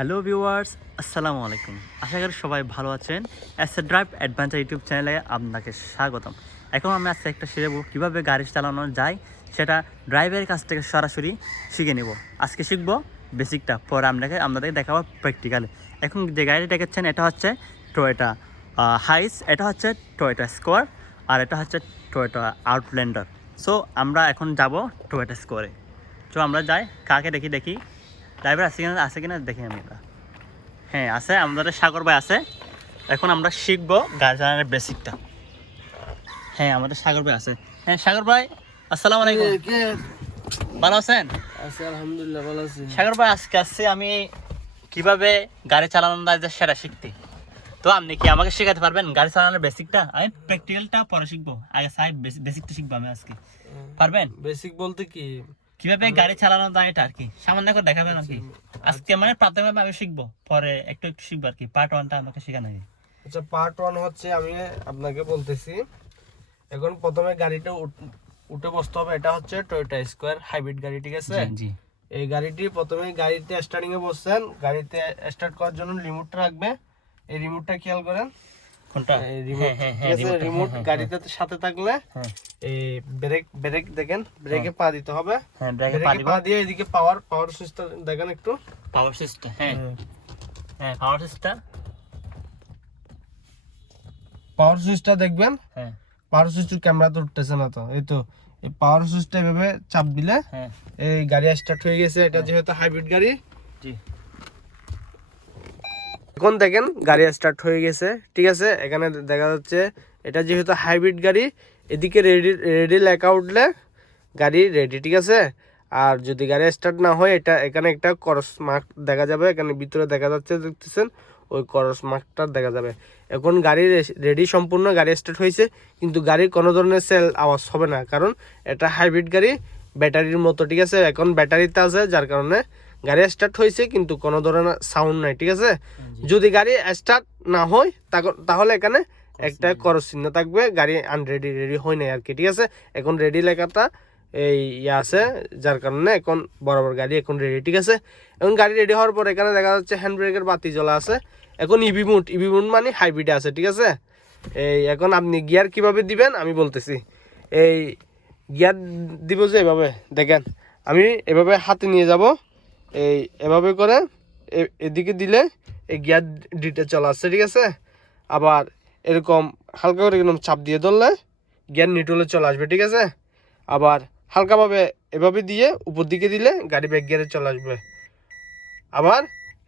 Hello viewers, আসসালামু আলাইকুম। আশা করি সবাই ভালো আছেন। এ ড্রাইভ অ্যাডভেঞ্চার ইউটিউব চ্যানেলে আপনাকে স্বাগতম। এখন আমি আজকে একটা শিখে শিখব কীভাবে গাড়ি চালানো যায় সেটা ড্রাইভারের কাছ থেকে সরাসরি শিখে নেব। আজকে শিখব বেসিকটা পরে আপনাকে আপনাদেরকে দেখাবো প্র্যাকটিক্যালি এখন যে গাড়িটা দেখেছেন, এটা হচ্ছে টয়োটা হাইস এটা হচ্ছে টয়োটা স্কোয়ার আর এটা হচ্ছে টয়োটা আউটল্যান্ডার সো আমরা এখন যাব টয়োটা স্কোয়ারে তো আমরা যাই, কাকে দেখি দেখি। ড্রাইভার আছে কিনা আছে কিনা দেখি আমরা। হ্যাঁ আছে আমাদের সাগর ভাই আছে। এখন আমরা শিখব গাড়ি চালানোর বেসিকটা হ্যাঁ আমাদের সাগর ভাই আছে। হ্যাঁ সাগর ভাই আসসালামু আলাইকুম। কে? ভালো আছেন? আছে আলহামদুলিল্লাহ ভালো আছি। সাগর ভাই আজকে আসছি আমি কীভাবে গাড়ি চালানো যায় সেটা শিখতে। তো আপনি কি আমাকে শেখাতে পারবেন গাড়ি চালানোর বেসিকটা আমি প্র্যাকটিক্যালটা পরে শিখব। আগে সাহেব বেসিকটা শিখব আমি আজকে। পারবেন? বেসিক বলতে কি? কীভাবে গাড়ি চালানো যায় এটা আর কি? সামান্য করে দেখাবেন আর কি। আজকে মানে প্রাথমিকভাবে আমি শিখব পরে একটু একটু শিখব আর কি। পার্ট ওয়ানটা আমাকে শেখানো হবে আচ্ছা পার্ট ওয়ান হচ্ছে আমি আপনাকে বলতেছি এখন প্রথমে গাড়িটা উঠে বসতে হবে। এটা হচ্ছে টয়োটা স্কোয়ার হাইব্রিড গাড়ি ঠিক আছে? জি এই গাড়িটি প্রথমে গাড়িতে স্টার্টিং এ বসছেন। গাড়িতে স্টার্ট করার জন্য রিমোটটা রাখবে। এই রিমোটটা খেয়াল করেন। কোনটা? এই রিমোট হ্যাঁ, হ্যাঁ, হ্যাঁ, গাড়িতে সাথে থাকলে হ্যাঁ। এই ব্রেক ব্রেক দেখেন ব্রেকে পা দিতে হবে। হ্যাঁ ব্রেকে পা দিব। পা দিয়ে এদিকে পাওয়ার পাওয়ার সুইচটা দেখেন একটু। পাওয়ার সিস্টেম হ্যাঁ। হ্যাঁ। পাওয়ার সিস্টেম পাওয়ার সুইচটা দেখবেন। হ্যাঁ। পাওয়ার সুইচ ক্যামেরা তো উঠতেছে না তো এই তো। এই পাওয়ার সুইচটা এভাবে চাপ দিলে হ্যাঁ। এই গাড়ি স্টার্ট হয়ে গেছে এটা যেহেতু হাইব্রিড গাড়ি। জি। এখন দেখেন গাড়ি স্টার্ট হয়ে গেছে ঠিক আছে? এখানে দেখা যাচ্ছে এটা যেহেতু হাইব্রিড গাড়ি এদিকে রেডি রেডি লেখা উঠলে গাড়ি রেডি ঠিক আছে? আর যদি গাড়ি স্টার্ট না হয় এটা এখানে একটা করস মার্ক দেখা যাবে এখানে ভিতরে দেখা যাচ্ছে দেখতেছেন? ওই করস মার্কটা দেখা যাবে। এখন গাড়ি রেডি সম্পূর্ণ গাড়ি স্টার্ট হয়েছে কিন্তু গাড়ির কোনো ধরনের সেল আওয়াজ হবে না কারণ এটা হাইব্রিড গাড়ি ব্যাটারির মতো ঠিক আছে? এখন ব্যাটারিতে আছে যার কারণে গাড়ি স্টার্ট হয়েছে কিন্তু কোনো ধরনের সাউন্ড নাই ঠিক আছে? যদি গাড়ি স্টার্ট না হয় তাহলে এখানে একটা করস চিহ্ন থাকবে, গাড়ি আনরেডি রেডি হয় নাই আর কি, ঠিক আছে? এখন রেডি লেখাটা এই ইয়ে আছে, যার কারণে এখন বরাবর গাড়ি এখন রেডি ঠিক আছে? এখন গাড়ি রেডি হওয়ার পর এখানে দেখা যাচ্ছে হ্যান্ড ব্রেকের বাতি জ্বলা আছে এখন ইভি মুড ইভি মুড মানে হাইব্রিড আছে, ঠিক আছে? এই এখন আপনি গিয়ার কীভাবে দিবেন, আমি বলতেছি। এই গিয়ার দিব যে এভাবে, দেখেন, আমি এভাবে হাতে নিয়ে যাব। এই এভাবে করে এদিকে দিলে এই গিয়ার ডিটে চলা আসছে, ঠিক আছে? আবার এরকম হালকা করে এরকম চাপ দিয়ে ধরলে গিয়ার নিউট্রালে চলে আসবে, ঠিক আছে? আবার হালকাভাবে এভাবে দিয়ে উপর দিকে দিলে গাড়ি ব্যাক গিয়ারে চলে আসবে। আবার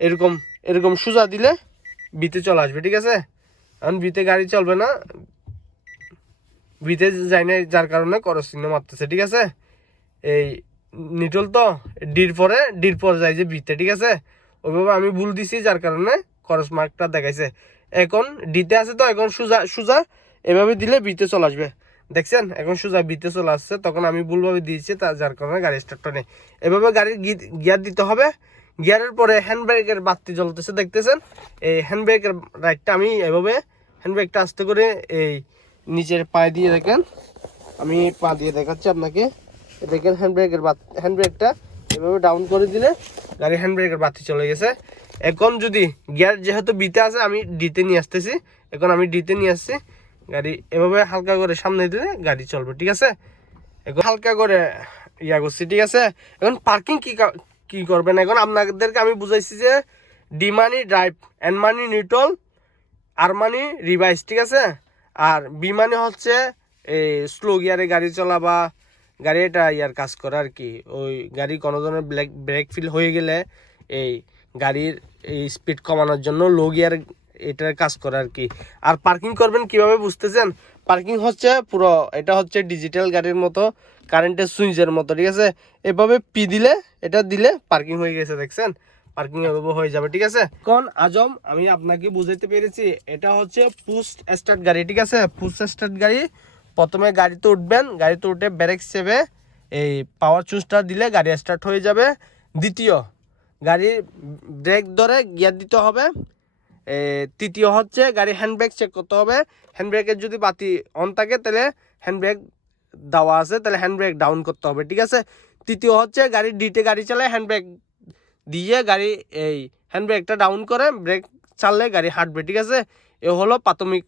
এরকম এরকম সোজা দিলে বিতে চলে আসবে, ঠিক আছে? এখন বিতে গাড়ি চলবে না। বিতে যায় না যার কারণে করস চিহ্ন মারতেছে, ঠিক আছে? এই নিটল তো, ডির পরে ডির পরে যায় যে বিতে ঠিক আছে? ওইভাবে আমি ভুল দিছি, যার কারণে করস মার্কটা দেখাইছে। এখন ডিতে আছে তো, এখন সোজা সোজা এভাবে দিলে বিতে চলে আসবে। দেখছেন? এখন সোজা বিতে চলে আসছে, তখন আমি ভুলভাবে দিয়েছি, তা যার কারণে গাড়ি স্টার্টটা নেই। এভাবে গাড়ির গিয়ার দিতে হবে। গিয়ারের পরে হ্যান্ড ব্রেকের বাতি জ্বলতেছে, দেখতেছেন? এই হ্যান্ড ব্রেকের রাইটটা আমি এভাবে হ্যান্ড ব্রেকটা আস্তে করে এই নিচের পায়ে দিয়ে দেখেন। আমি পা দিয়ে দেখাচ্ছি আপনাকে। দেখেন হ্যান্ড ব্রেকের হ্যান্ড ব্রেকটা এভাবে ডাউন করে দিলে গাড়ির হ্যান্ড ব্রেকের বাতি চলে গেছে। এখন যদি গিয়ার যেহেতু বিতে আছে, আমি ডিতে নিয়ে আসতেছি। এখন আমি ডিতে নিয়ে আসছি। গাড়ি এভাবে হালকা করে সামনে দিলে গাড়ি চলবে, ঠিক আছে? এখন হালকা করে ইয়া করছি, ঠিক আছে? এখন পার্কিং কি কা- করবেন এখন? আপনাদেরকে আমি বুঝাইছি যে ডি মানি ড্রাইভ এন মানি নিউট্রল আর মানি রিভাইস ঠিক আছে? আর বি মানে হচ্ছে এই স্লো গিয়ারে গাড়ি চলা বা গাড়ি এটা ইয়ার কাজ করে আর কি। ওই গাড়ি কোনো ধরনের ব্রেক ব্রেক ফিল হয়ে গেলে এই গাড়ির এই স্পিড কমানোর জন্য লো গিয়ার এটার কাজ করে আর কি। আর পার্কিং করবেন কীভাবে বুঝতেছেন? পার্কিং হচ্ছে পুরো, এটা হচ্ছে ডিজিটাল গাড়ির মতো কারেন্টের সুইচের মতো, ঠিক আছে? এভাবে পি দিলে, এটা দিলে পার্কিং হয়ে গেছে, দেখছেন? পার্কিং হয়ে যাবে, ঠিক আছে? কোন আজম, আমি আপনাকে বুঝাইতে পেরেছি, এটা হচ্ছে পুস্ট স্টার্ট গাড়ি, ঠিক আছে? পুস্ট স্টার্ট গাড়ি, প্রথমে গাড়িতে উঠবেন, গাড়িতে উঠে ব্রেক সেভে এই পাওয়ার চুজটা দিলে গাড়ি স্টার্ট হয়ে যাবে। দ্বিতীয় গাড়ির ব্রেক ধরে গিয়ার দিতে হবে। তৃতীয় হচ্ছে গাড়ি হ্যান্ড ব্রেক চেক করতে হবে। হ্যান্ড ব্রেকের যদি বাতি অন থাকে, তাহলে হ্যান্ড ব্রেক দেওয়া আছে, তাহলে হ্যান্ড ব্রেক ডাউন করতে হবে, ঠিক আছে? তৃতীয় হচ্ছে গাড়ি ডিটে গাড়ি চালায় হ্যান্ড ব্রেক দিয়ে গাড়ি এই হ্যান্ড ব্রেকটা ডাউন করে ব্রেক চাললে গাড়ি হাঁটবে, ঠিক আছে? এ হলো প্রাথমিক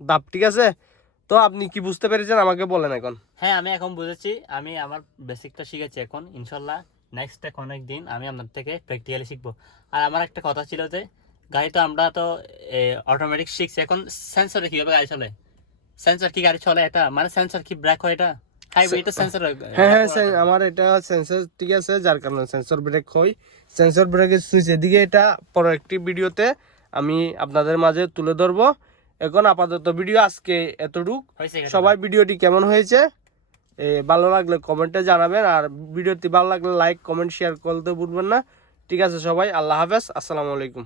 দাপ ঠিক আছে? তো আপনি কি বুঝতে পেরেছেন আমাকে বলেন এখন। হ্যাঁ আমি এখন বুঝেছি। আমি আমার বেসিকটা শিখেছি এখন, ইনশাল্লাহ। নেক্সট অনেক দিন আমি আপনার থেকে প্র্যাকটিক্যালি শিখব। আর আমার একটা কথা ছিল যে গাড়ি তো আমরা তো অটোমেটিক শিখছি। এখন সেন্সরে কীভাবে গাড়ি চলে? সেন্সর কি গাড়ি চলে এটা? মানে সেন্সর কি ব্রেক হয় এটা? হাইব্রিড সেন্সর হ্যাঁ। হ্যাঁ আমার এটা সেন্সর ঠিক আছে যার কারণে সেন্সর ব্রেক হয়। সেন্সর ব্রেকের সুইচ এদিকে এটা পরের একটি ভিডিওতে আমি আপনাদের মাঝে তুলে ধরবো। এখন আপাতত ভিডিও আজকে এতটুক। সবাই ভিডিওটি কেমন হয়েছে? ভালো লাগলে কমেন্টে জানাবেন, আর ভিডিওটি ভালো লাগলে লাইক কমেন্ট শেয়ার করতে ভুলবেন না। ঠিক আছে সবাই, আল্লাহ হাফেজ, আসসালামু আলাইকুম।